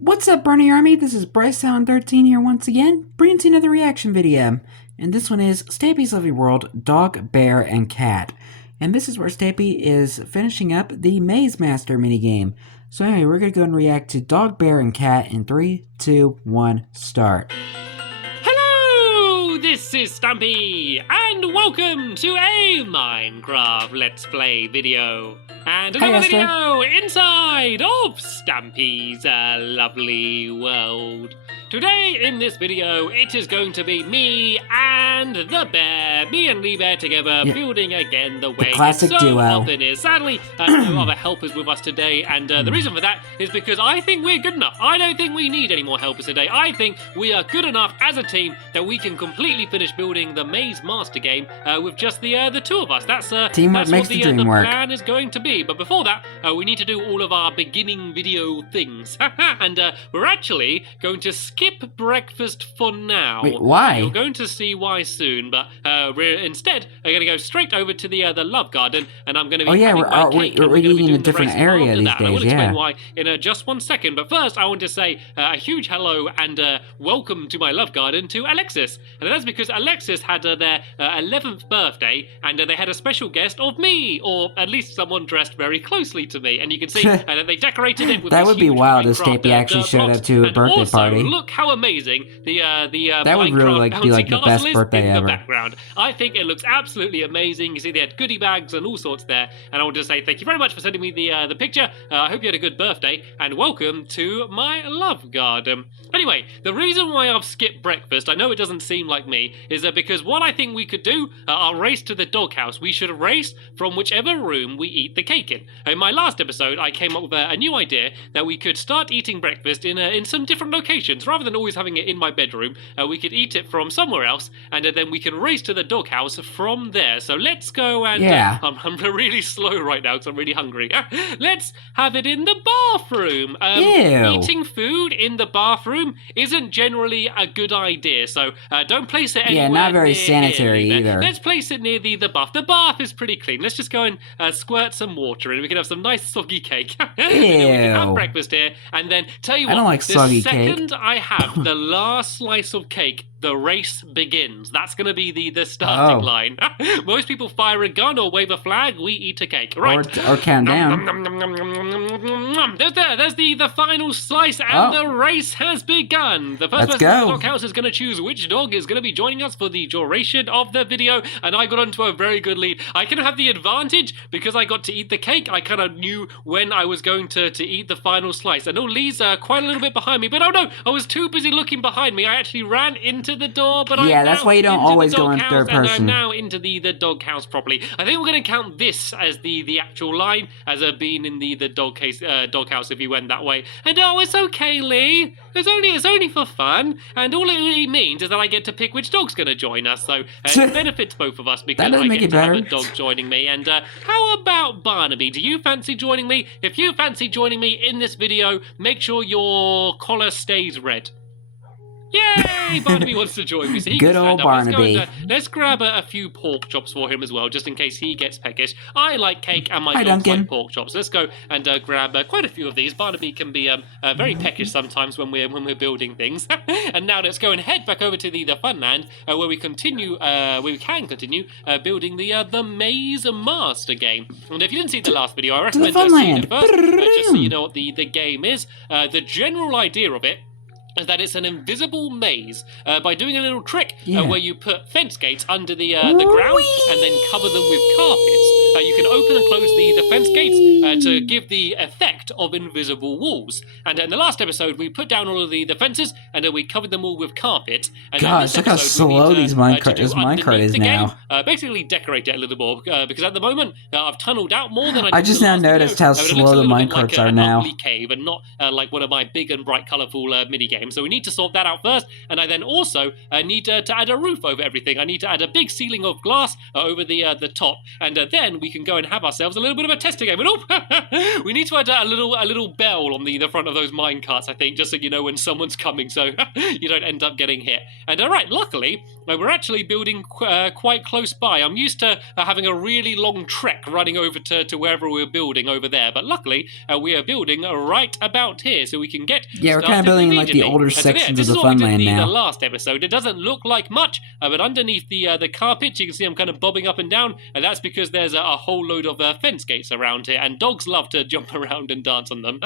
What's up, Bernie Army? This is BryceAllen13 here once again, bringing to you another reaction video. And this one is Stampy's Lovely World, Dog, Bear, and Cat. And this is where Stampy is finishing up the Maze Master minigame. So anyway, we're going to go and react to Dog, Bear, and Cat in 3, 2, 1, start. Hello, this is Stampy, and welcome to a Minecraft Let's Play video. And another video inside of Stampy's lovely world. Today in this video, it is going to be me and the bear, me and Lee Bear together, building again the way classic it so duo. often is. Sadly, no other helpers with us today, and the reason for that is because I think we're good enough. I don't think we need any more helpers today. I think we are good enough as a team that we can completely finish building the Maze Master game with just the two of us. That's Teamwork makes the dream work. Plan is going to be. But before that, we need to do all of our beginning video things, and we're actually going to skip breakfast for now. Wait, why? You're going to see why soon, but we're instead going to go straight over to the love garden, and I'm going to be having my cake, and we're eating in a the different racing area after these that. days, I will explain why in just one second, but first I want to say a huge hello and welcome to my love garden to Alexis, and that's because Alexis had their 11th birthday, and they had a special guest of me, or at least someone dressed very closely to me, and you can see that they decorated it with that this would be huge wild if Minecraft, Stampy actually showed up to a birthday also, party. Look how amazing the that would really Minecraft be bouncy the best castle is birthday in ever. the background. I think it looks absolutely amazing. You see they had goodie bags and all sorts there, and I want to say thank you very much for sending me the picture. I hope you had a good birthday, and welcome to my love garden. Anyway, the reason why I've skipped breakfast, I know it doesn't seem like me, is because what I think we could do, our race to the doghouse, we should race from whichever room we eat the cake in. In my last episode, I came up with a new idea that we could start eating breakfast in some different locations. Rather than always having it in my bedroom, we could eat it from somewhere else, and then we can race to the doghouse from there. So let's go and... I'm really slow right now because I'm really hungry. Let's have it in the bathroom. Eating food in the bathroom isn't generally a good idea, so don't place it anywhere not very near sanitary either. Let's place it near the bath. The bath is pretty clean. Let's just go and squirt some water in. We can have some nice soggy cake. And then we can have breakfast here, and then tell you what, I don't like soggy the cake. second I have the last slice of cake, the race begins. That's going to be the starting line. Most people fire a gun or wave a flag. We eat a cake. Right. Or count down. There's the final slice, and the race has begun. The first person in the doghouse is going to choose which dog is going to be joining us for the duration of the video, and I got onto a very good lead. I kind of have the advantage because I got to eat the cake. I kind of knew when I was going to eat the final slice. I know Lee's quite a little bit behind me, but oh no, I was too busy looking behind me. I actually ran into the door, but that's why you don't always go in third person. And I'm now into the doghouse properly. I think we're going to count this as the actual line, as being in the doghouse if you went that way. And oh, it's okay, Lee. It's only for fun, and all it really means is that I get to pick which dog's going to join us. So it benefits both of us because I get to have a dog joining me. And how about Barnaby? Do you fancy joining me? If you fancy joining me in this video, make sure your collar stays red. Yay! Barnaby wants to join me. So he Good old Barnaby. Let's grab a few pork chops for him as well, just in case he gets peckish. I like cake and my dogs like pork chops. Let's go and grab quite a few of these. Barnaby can be very peckish sometimes when we're building things. And now let's go and head back over to the Funland where we can continue building the Maze Master game. And if you didn't see the last video, I recommend seeing it first, just so you know what the game is. The general idea of it is that it's an invisible maze by doing a little trick where you put fence gates under the ground and then cover them with carpets. You can open and close the fence gates to give the effect of invisible walls. And in the last episode, we put down all of the fences and we covered them all with carpet. And gosh, look how slow this minecart is now. Basically decorate it a little more because at the moment I've tunneled out more than I just now noticed how slow the minecarts are now. Ugly cave and not like one of my big and bright colourful mini games. So we need to sort that out first, and I then also need to add a roof over everything. I need to add a big ceiling of glass over the top, and then then we can go and have ourselves a little bit of a testing game. And oh, we need to add a little bell on the front of those mine carts, I think, just so you know when someone's coming, so you don't end up getting hit. And alright, luckily, we're actually building quite close by. I'm used to having a really long trek running over to wherever we're building over there, but luckily we are building right about here, so we can get we're kind of building like the older sections of the Funland now. The last episode, it doesn't look like much, but underneath the carpet, you can see I'm kind of bobbing up and down, and that's because there's a whole load of fence gates around here, and dogs love to jump around and dance on them.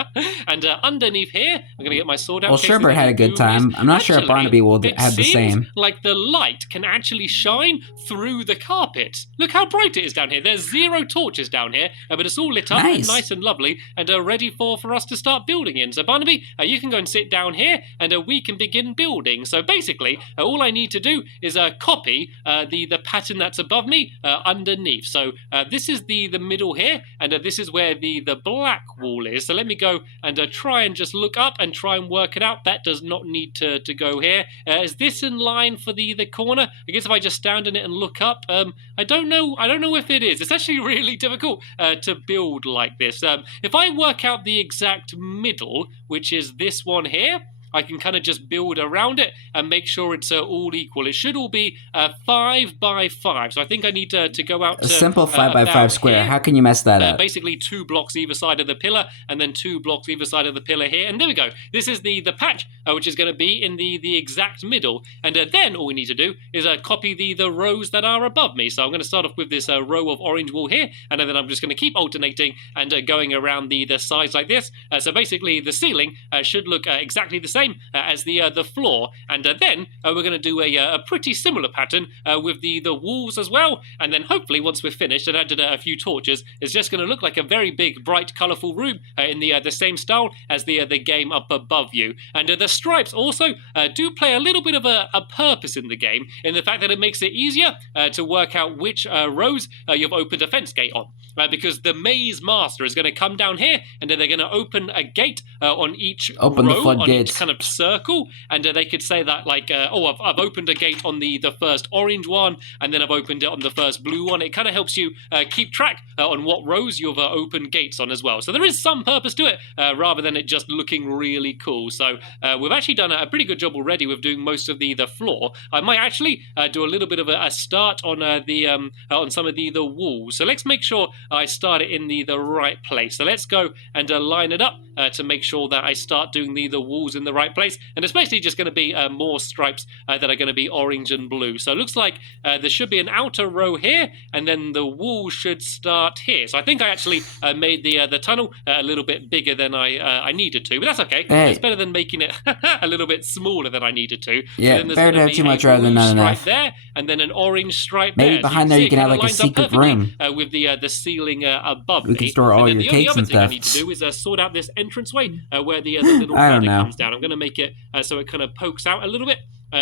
And underneath here, I'm going to get my sword out. Well, Sherbert had a good time. I'm not sure if Barnaby will have the same. Like the light can actually shine through the carpet. Look how bright it is down here. There's 0 torches down here, but it's all lit up and nice and lovely, and ready for us to start building in. So Barnaby, you can go and sit down here, and we can begin building. So basically, all I need to do is copy the pattern that's above me underneath. So this is the middle here, and this is where the black wall is. So let me go and try and just look up and try and work it out. That does not need to go here. Is this in line for the corner? I guess if I just stand in it and look up, I don't know if it is. It's actually really difficult to build like this. If I work out the exact middle, which is this one here, I can kind of just build around it and make sure it's all equal. It should all be 5 by 5. So I think I need to go out to a simple 5 by 5 square. Here. How can you mess that up? Basically 2 blocks either side of the pillar, and then 2 blocks either side of the pillar here. And there we go. This is the patch, which is going to be in the exact middle. And then all we need to do is copy the rows that are above me. So I'm going to start off with this row of orange wool here, and then I'm just going to keep alternating and going around the sides like this. So basically the ceiling should look exactly the same as the floor, and then we're going to do a pretty similar pattern with the walls as well, and then hopefully once we're finished and added a few torches, it's just going to look like a very big, bright, colourful room in the same style as the game up above you. And the stripes also do play a little bit of a purpose in the game, in the fact that it makes it easier to work out which rows you've opened a fence gate on, because the maze master is going to come down here, and then they're going to open a gate on each row, on each kind of circle, and they could say that like, oh, I've opened a gate on the first orange one, and then I've opened it on the first blue one. It kind of helps you keep track on what rows you've opened gates on as well. So there is some purpose to it, rather than it just looking really cool. So we've actually done a pretty good job already with doing most of the floor. I might actually do a little bit of a start on on some of the walls. So let's make sure I start it in the right place. So let's go and line it up to make sure that I start doing the walls in the right place. And it's basically just going to be more stripes that are going to be orange and blue. So it looks like there should be an outer row here, and then the wall should start here. So I think I actually made the tunnel a little bit bigger than I needed to, but that's okay. Hey. It's better than making it a little bit smaller than I needed to. Yeah, so better to have too much rather than not enough. There, and then an orange stripe Maybe there. behind there you can have like a secret room. With the ceiling above we can store all your cakes and stuff. The other thing I need to do is sort out this entranceway where the little ladder comes down. I'm going to make it so it kind of pokes out a little bit.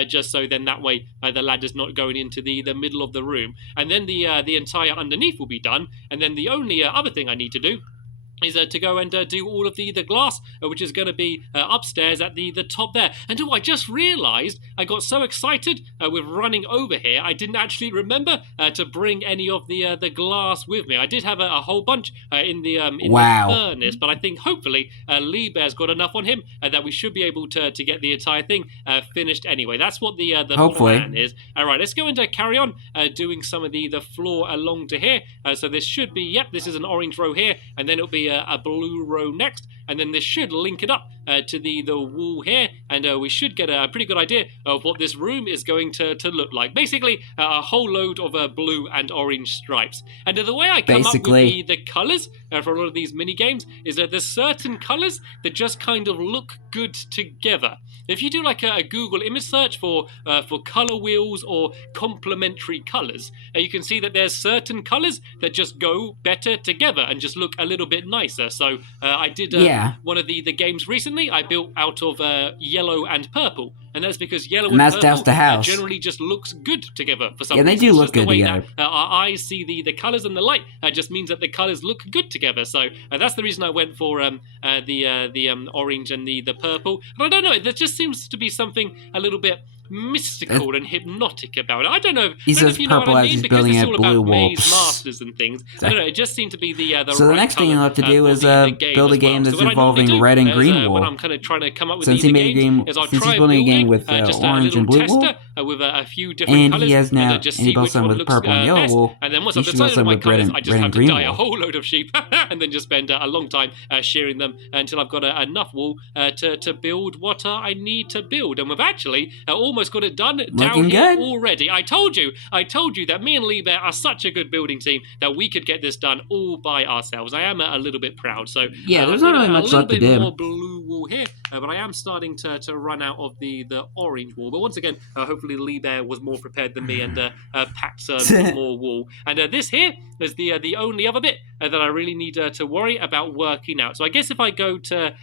Just so then that way the ladder's not going into the middle of the room. And then the entire underneath will be done. And then the only other thing I need to do is to go and do all of the glass, which is going to be upstairs at the top there. And I just realised I got so excited with running over here, I didn't actually remember to bring any of the glass with me. I did have a whole bunch in the furnace, but I think hopefully Lee Bear's got enough on him that we should be able to get the entire thing finished anyway. That's what the plan is. All right, let's go and carry on doing some of the floor along to here. So this should be, yep, this is an orange row here, and then it'll be a blue row next, and then this should link it up to the wall here, and we should get a pretty good idea of what this room is going to look like. Basically, a whole load of blue and orange stripes. And the way I come up with the colours for a lot of these mini games is that there's certain colours that just kind of look good together. If you do like a Google image search for colour wheels or complementary colours, you can see that there's certain colours that just go better together and just look a little bit nicer. So I did one of the games recently. I built out of yellow and purple, and that's because yellow and purple generally just looks good together for some reason. Yeah, they do look good together. Our eyes see the colours and the light just means that the colours look good together. So that's the reason I went for the orange and the purple. And I don't know, there just seems to be something a little bit mystical and hypnotic about it. I don't know. He I don't know says if you know what purple I as mean, he's because building it's a all blue about wall. maze masters and things. I don't know. It just seemed to be the So the right next thing you'll have to colour do is for the build a as game well. that's So what I normally involving do red and is, green when wool. I'm kind of trying to come up with Since the he made a games, game, is I'll since try he's building a game building with just orange a and little blue wool, tester with a few different and colours, he has now, and just and he see built which some one with looks purple and yellow best. wool. And then once He I've should build decided some on my with red colours, I just and have to green dye a wool. whole load of sheep and then just spend a long time shearing them until I've got enough wool to build what I need to build. And we've actually almost got it done down here already. I told you that me and Lee Bear are such a good building team that we could get this done all by ourselves. I am a little bit proud. So Yeah, there's not really much left to do. A little bit more blue wool here, but I am starting to run out of the orange wool. But once again, hopefully Lee Bear was more prepared than me and packed some more wool. And this here is the only other bit that I really need to worry about working out. So I guess if I go to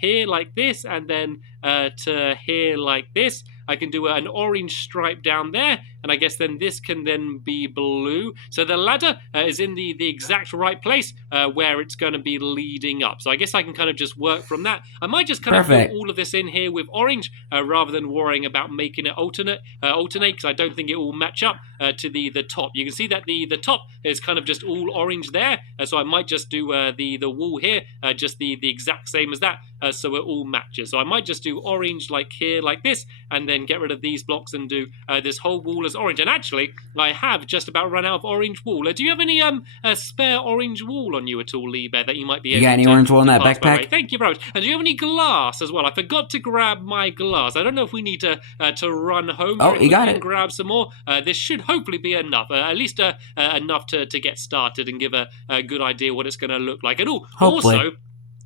here like this and then to here like this, I can do an orange stripe down there, and I guess then this can then be blue. So the ladder is in the exact right place where it's going to be leading up. So I guess I can kind of just work from that. I might just kind of put all of this in here with orange rather than worrying about making it alternate, because I don't think it will match up to the top. You can see that the top is kind of just all orange there, so I might just do the wool here, just the exact same as that, so it all matches. So I might just do orange like here, like this, and then get rid of these blocks and do this whole wall as orange. And actually, I have just about run out of orange wool. Do you have any spare orange wool on you at all, Lee Bear, that you might be able to? You got any orange wool in that pass my way? backpack? Thank you very much. And do you have any glass as well? I forgot to grab my glass. I don't know if we need to run home. Oh, you got it. And grab some more. This should hopefully be enough, at least enough to get started and give a good idea what it's going to look like. And also,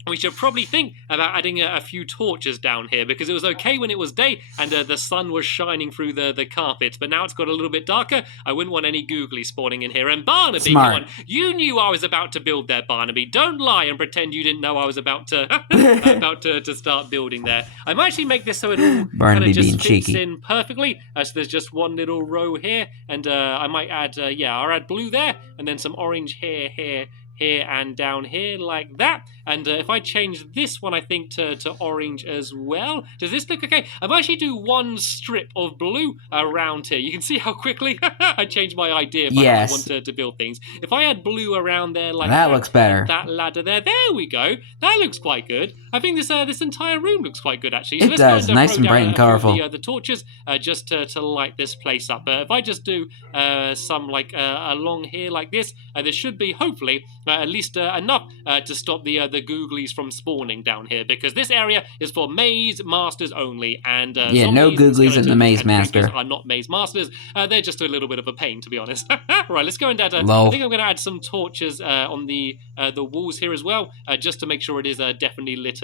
we should probably think about adding a few torches down here, because it was okay when it was day and the sun was shining through the carpets, but now it's got a little bit darker. I wouldn't want any googly spawning in here. And Barnaby, come on, you knew I was about to build there, Barnaby. Don't lie and pretend you didn't know I was about to to start building there. I might actually make this so it all kind of just fits in perfectly. So there's just one little row here, and I might add, I'll add blue there, and then some orange here and down here like that. And if I change this one, I think, to orange as well. Does this look okay? I might actually do one strip of blue around here. You can see how quickly I changed my idea for how I want to build things. If I add blue around there like that, looks better. That ladder there, there we go. That looks quite good. I think this entire room looks quite good, actually. So it does, nice and bright and colorful. The torches just to light this place up. If I just do some like along here like this, there should be hopefully at least enough to stop the googlies from spawning down here, because this area is for maze masters only, and no googlies in the maze master are not maze masters. They're just a little bit of a pain, to be honest. Right, let's go and add I think I'm going to add some torches on the walls here as well, just to make sure it is definitely lit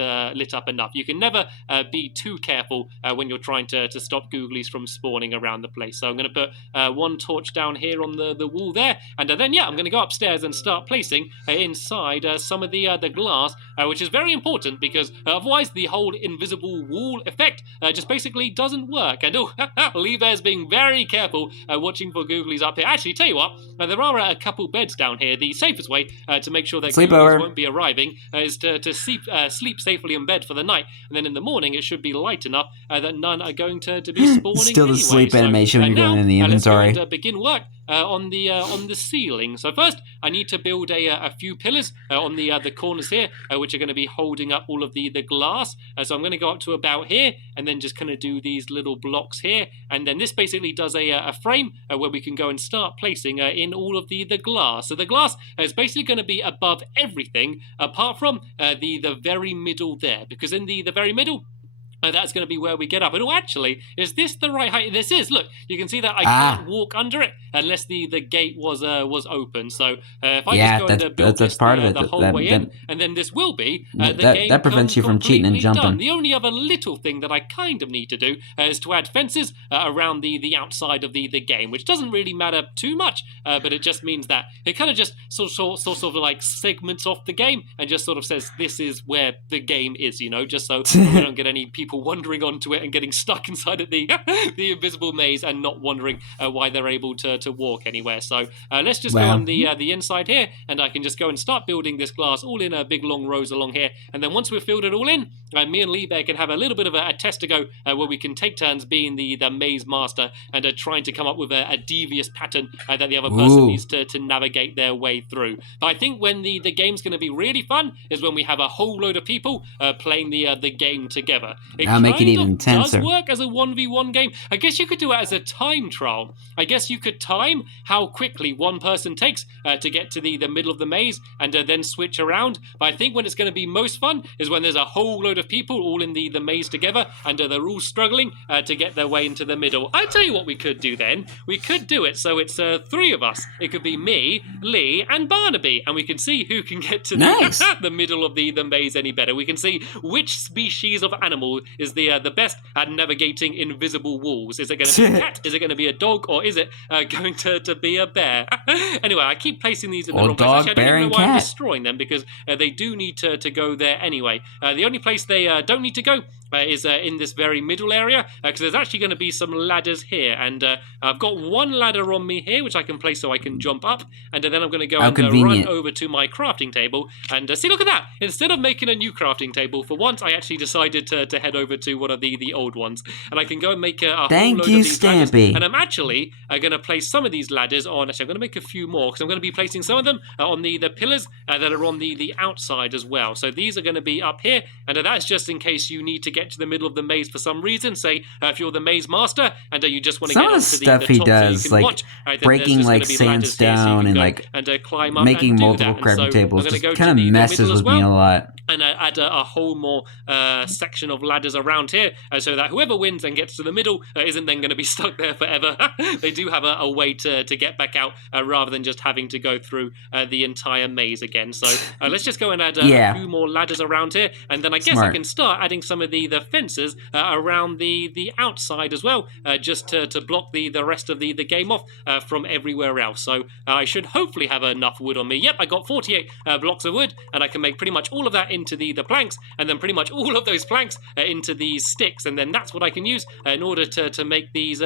up enough. You can never be too careful when you're trying to stop googlies from spawning around the place. So I'm going to put one torch down here on the wall there, and then I'm going to go upstairs and start placing inside some of the glass, which is very important, because otherwise the whole invisible wall effect just basically doesn't work. And Lee Bear's being very careful watching for googlies up here. Actually, tell you what, there are a couple beds down here. The safest way to make sure that googlies won't be arriving is to sleep safely in bed for the night, and then in the morning it should be light enough that none are going to be spawning. Still the sleep animation when you're going in the inventory. Let's go and begin work on the ceiling. So first, I need to build a few pillars on the corners here, which are going to be holding up all of the glass. So I'm going to go up to about here, and then just kind of do these little blocks here, and then this basically does a frame where we can go and start placing in all of the glass. So the glass is basically going to be above everything apart from the very middle there, because in the very middle, that's going to be where we get up. And actually, is this the right height? This is. Look, you can see that I can't walk under it unless the gate was open. So if I just go and build this part of it, the whole way in, and then this will be the game that prevents you from cheating and jumping. Done. The only other little thing that I kind of need to do is to add fences around the outside of the game, which doesn't really matter too much, but it just means that it kind of just sort of like segments off the game and just sort of says this is where the game is, just so we don't get any people people wandering onto it and getting stuck inside of the the invisible maze and not wondering why they're able to walk anywhere. So let's just go on the inside here, and I can just go and start building this glass all in big long rows along here. And then once we've filled it all in, me and Lee Bear can have a little bit of a test to go where we can take turns being the maze master and trying to come up with a devious pattern that the other person needs to navigate their way through. But I think when the game's going to be really fun is when we have a whole load of people playing the game together. That'll make it even intenser. It does work as a 1v1 game. I guess you could do it as a time trial. I guess you could time how quickly one person takes to get to the middle of the maze and then switch around. But I think when it's going to be most fun is when there's a whole load of people all in the maze together and they're all struggling to get their way into the middle. I tell you what we could do then. We could do it so it's 3 of us. It could be me, Lee, and Barnaby, and we can see who can get to the middle of the maze any better. We can see which species of animal is the best at navigating invisible walls. Is it going to be a cat? Is it going to be a dog? Or is it going to be a bear? Anyway, I keep placing these in the wrong place. Actually, I don't even know why I'm destroying them because they do need to go there anyway. The only place they don't need to go is in this very middle area because there's actually going to be some ladders here, and I've got one ladder on me here which I can place so I can jump up, and then I'm going to go and run over to my crafting table and see, look at that, instead of making a new crafting table, for once I actually decided to head over to one of the old ones, and I can go and make a whole load of these ladders. And I'm actually going to place some of these ladders on, actually I'm going to make a few more because I'm going to be placing some of them on the pillars that are on the outside as well. So these are going to be up here, and that's just in case you need to get to the middle of the maze for some reason. Say if you're the maze master and you just want to get up to the top he does, so you can like watch, breaking like sandstone and like climb up making multiple crafting tables, just kind of messes with me a lot. And add a whole more section of ladders around here so that whoever wins and gets to the middle isn't then going to be stuck there forever. They do have a way to get back out rather than just having to go through the entire maze again. So let's just go and add a few more ladders around here, and then I guess I can start adding some of the fences around the outside as well, just to block the rest of the game off from everywhere else. So I should hopefully have enough wood on me. Yep, I got 48 blocks of wood, and I can make pretty much all of that into the planks, and then pretty much all of those planks into these sticks, and then that's what I can use in order to make these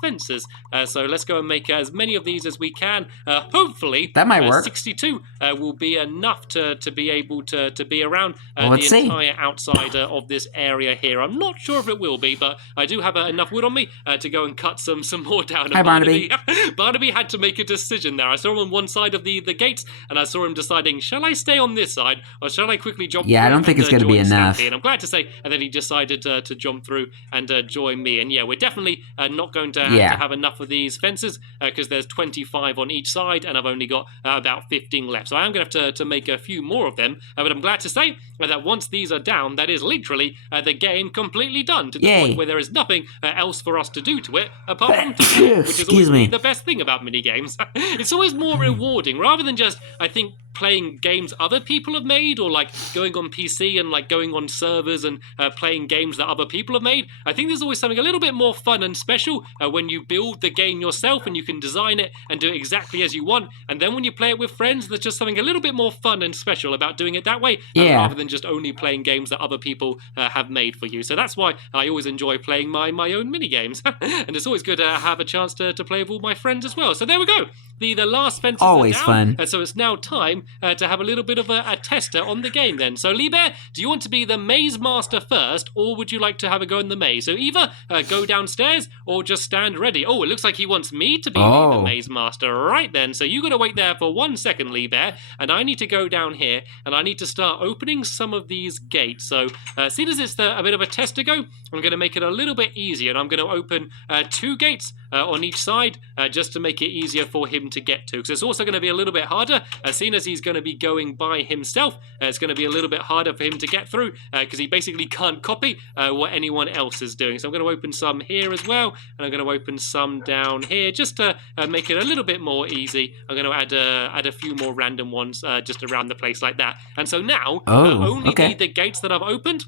fences. So let's go and make as many of these as we can. Hopefully that might work. 62 will be enough to be able to be around the entire outside of this area here. I'm not sure if it will be, but I do have enough wood on me to go and cut some more down. Hi, Barnaby. Barnaby had to make a decision there. I saw him on one side of the gates, and I saw him deciding, shall I stay on this side, or shall I quickly jump through? I don't think it's going to be enough. Stampy? And I'm glad to say that he decided to jump through and join me. And yeah, we're definitely not going to have enough of these fences because there's 25 on each side, and I've only got about 15 left. So I am going to have to make a few more of them. But I'm glad to say that once these are down, that is literally the game completely done, to the point where there is nothing else for us to do to it apart from to do, which is always the best thing about minigames. It's always more rewarding rather than just, I think, playing games other people have made, or like going on PC and like going on servers and playing games that other people have made. I think there's always something a little bit more fun and special when you build the game yourself and you can design it and do it exactly as you want, and then when you play it with friends, there's just something a little bit more fun and special about doing it that way, rather than just only playing games that other people have made for you. So that's why I always enjoy playing my own mini games. And it's always good to have a chance to play with all my friends as well. So there we go. The last fences always are down, fun. So it's now time to have a little bit of a tester on the game then. So Lee Bear, do you want to be the maze master first, or would you like to have a go in the maze? So either go downstairs or just stand ready. Oh, it looks like he wants me to be the maze master. Right then, so you got to wait there for 1 second, Lee Bear, and I need to go down here and I need to start opening some of these gates. So seeing as it's a bit of a test to go, I'm going to make it a little bit easier, and I'm going to open 2 gates on each side just to make it easier for him to get to, because it's also going to be a little bit harder, seeing as he's going to be going by himself. It's going to be a little bit harder for him to get through because he basically can't copy what anyone else is doing. So I'm going to open some here as well, and I'm going to open some down here just to make it a little bit more easy. I'm going to add a few more random ones just around the place like that. And so now only the gates that I've opened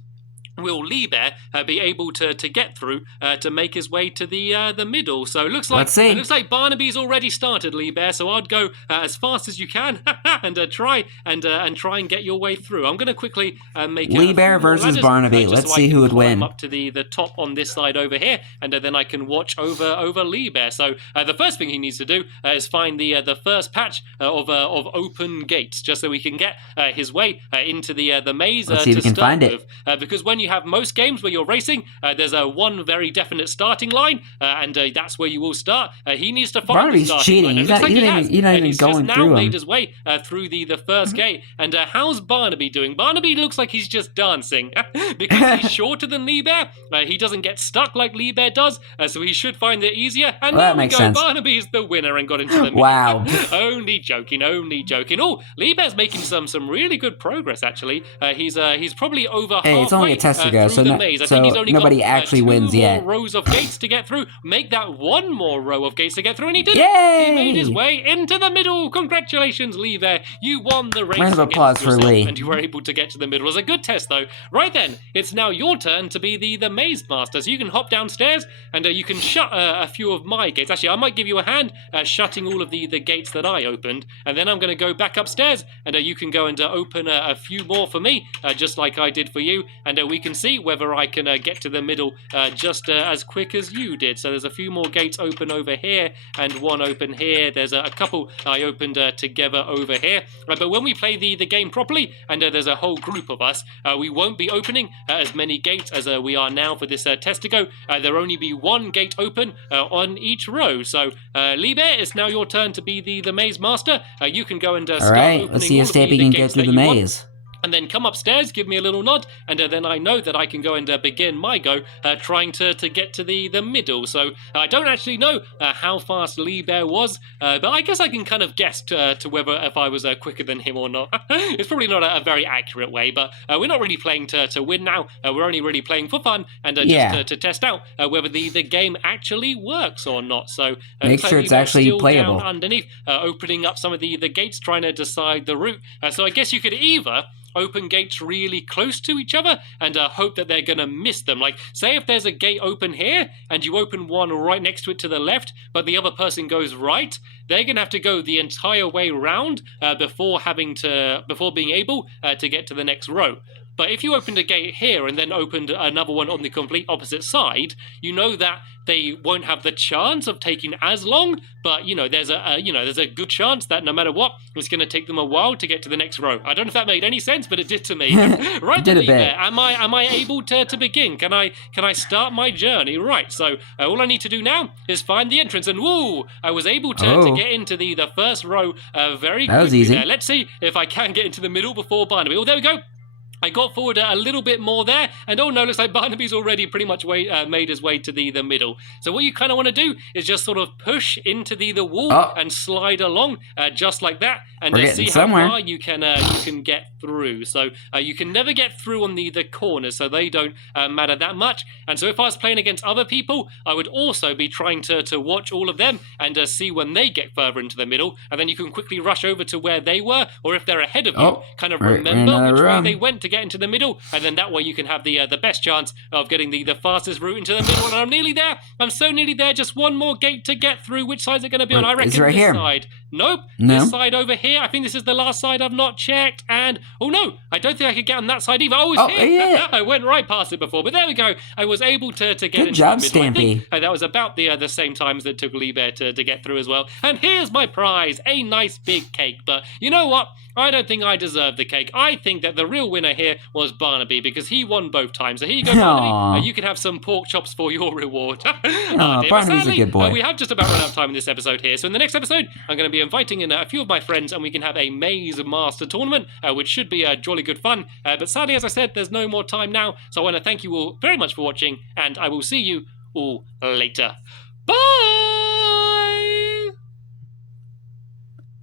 will Lee Bear be able to get through to make his way to the middle? So looks like Barnaby's already started, Lee Bear. So I'd go as fast as you can and try and get your way through. I'm going to quickly make Lee Bear versus Barnaby. Let's see who would win. Up to the top on this side over here, and then I can watch over Lee Bear. So the first thing he needs to do is find the first patch of open gates, just so we can get his way into the maze. Let's see if we can find it. Because when you have most games where you're racing, there's one very definite starting line, and that's where you will start. He needs to find Barnaby's the starting cheating. line. He's not even going now through made him. his way through the first gate. And how's Barnaby doing? Barnaby looks like he's just dancing because he's shorter than Lee Bear. He doesn't get stuck like Lee Bear does, so he should find it easier. And well, there we go. Sense. Barnaby's the winner and got into the middle. Wow. Only joking. Oh, Lee Bear's making some really good progress actually. He's probably over halfway. Hey, it's only a test to go, through so, the maze. I think he's only nobody got, actually wins two yet. more rows of gates to get through. Make that one more row of gates to get through, and he did. Yay! He made his way into the middle. Congratulations, Lee Bear. You won the race. Round of applause for Lee. And you were able to get to the middle. It was a good test, though. Right then, it's now your turn to be the maze master. So you can hop downstairs and you can shut a few of my gates. Actually, I might give you a hand shutting all of the gates that I opened, and then I'm going to go back upstairs, and you can go and open a few more for me, just like I did for you, and we can see whether I can get to the middle just as quick as you did. So there's a few more gates open over here, and one open here. There's a couple I opened together over here. But when we play the game properly, and there's a whole group of us, we won't be opening as many gates as we are now for this test to go. There'll only be one gate open on each row. So Lee Bear, it's now your turn to be the maze master. You can go and start Alright, opening let's see if all of Stampy can get gates through that the you want. maze. And then come upstairs, give me a little nod, and then I know that I can go and begin my go trying to get to the middle. So I don't actually know how fast Lee Bear was, but I guess I can kind of guess to whether if I was quicker than him or not. It's probably not a very accurate way, but we're not really playing to win now. We're only really playing for fun and just to test out whether the game actually works or not. So make sure it's actually still playable. down underneath, opening up some of the gates, trying to decide the route. So I guess you could either open gates really close to each other and hope that they're going to miss them. Like, say if there's a gate open here and you open one right next to it to the left, but the other person goes right, they're going to have to go the entire way round before being able to get to the next row. But if you opened a gate here and then opened another one on the complete opposite side, you know that they won't have the chance of taking as long, but there's a good chance that no matter what, it's going to take them a while to get to the next row. I don't know if that made any sense, but it did to me. Right, did a bit. There. Am I able to begin? Can I start my journey? Right. So all I need to do now is find the entrance, and woo! I was able to get into the first row very quickly. That was easy. There. Let's see if I can get into the middle before Barnaby. Oh, there we go. I got forward a little bit more there, and oh no, looks like Barnaby's already pretty much made his way to the middle. So what you kind of want to do is just sort of push into the wall and slide along just like that, and see how far you can get through. So you can never get through on the corners, so they don't matter that much. And so if I was playing against other people, I would also be trying to watch all of them and see when they get further into the middle, and then you can quickly rush over to where they were, or if they're ahead of you, kind of remember which way they went to get into the middle, and then that way you can have the best chance of getting the fastest route into the middle. And I'm nearly there. I'm so nearly there. Just one more gate to get through. Which side is it going to be on? I reckon it's right this here. side. Nope. No. This side over here. I think this is the last side I've not checked. And oh no, I don't think I could get on that side either. Oh, it's here. Yeah. I went right past it before, but there we go. I was able to get Good into job, the middle. Stampy. I think, that was about the same time as it took Lee Bear to get through as well. And here's my prize, a nice big cake. But you know what? I don't think I deserve the cake. I think that the real winner here was Barnaby, because he won both times. So here you go, Barnaby. You can have some pork chops for your reward. Barnaby's a good boy. We have just about run out of time in this episode here. So in the next episode, I'm going to be inviting in a few of my friends, and we can have a Maze Master tournament, which should be jolly good fun. But sadly, as I said, there's no more time now. So I want to thank you all very much for watching, and I will see you all later. Bye!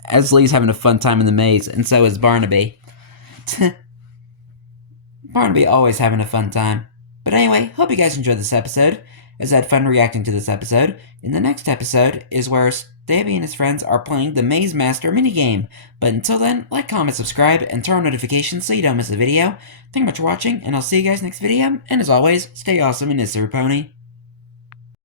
As Lee's having a fun time in the maze, and so is Barnaby. Barnaby always having a fun time. But anyway, hope you guys enjoyed this episode, as I had fun reacting to this episode. In the next episode is where Stampy and his friends are playing the Maze Master minigame. But until then, like, comment, subscribe, and turn on notifications so you don't miss a video. Thank you much for watching, and I'll see you guys next video. And as always, stay awesome and Mr. Pony.